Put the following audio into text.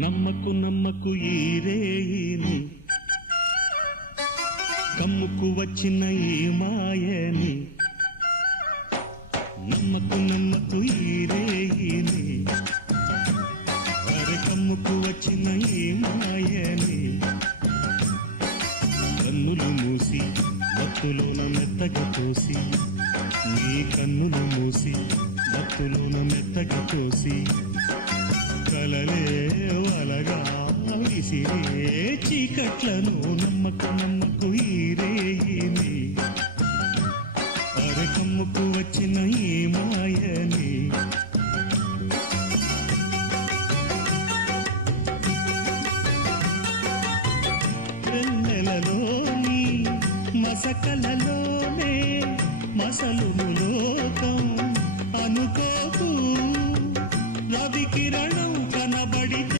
నమ్మకు నమ్మకు ఈ రేయిని, కమ్ముకు వచ్చిన ఈ మాయని. నమ్మకు నమ్మకు ఈ రేయిని, అరే కమ్ముకు వచ్చిన ఈ మాయని. కన్నులు మూసి మత్తులోన మెత్తగా తోసి, నీ కన్నులు మూసి మత్తులోన మెత్తగా తోసి, కలలే వలగా విసిరే చీకట్లను. నమ్మకు నమ్మకు ఈ రేయిని, అరే కమ్ముకు వచ్చిన ఈ మాయని. వెన్నెలలోని మసకలలోనే మసలుముల